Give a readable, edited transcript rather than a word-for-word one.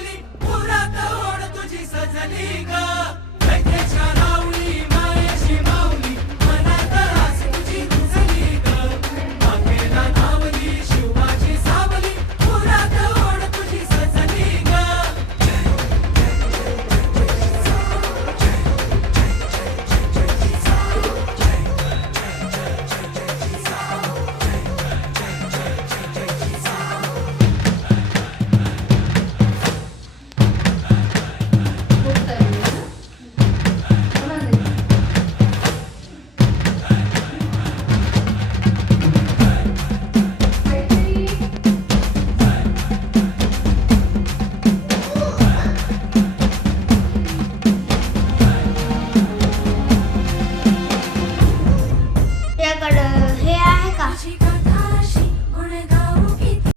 सावली पुरात ओढ तुझी सजली ग व्यथेच्या रावली मायेशी माऊली मनात आस तुझी रुजली ग मागेला धावली शिवाची सावली पुरात ओढ तुझी सजली ग तुझ्याकडं हे आहे का?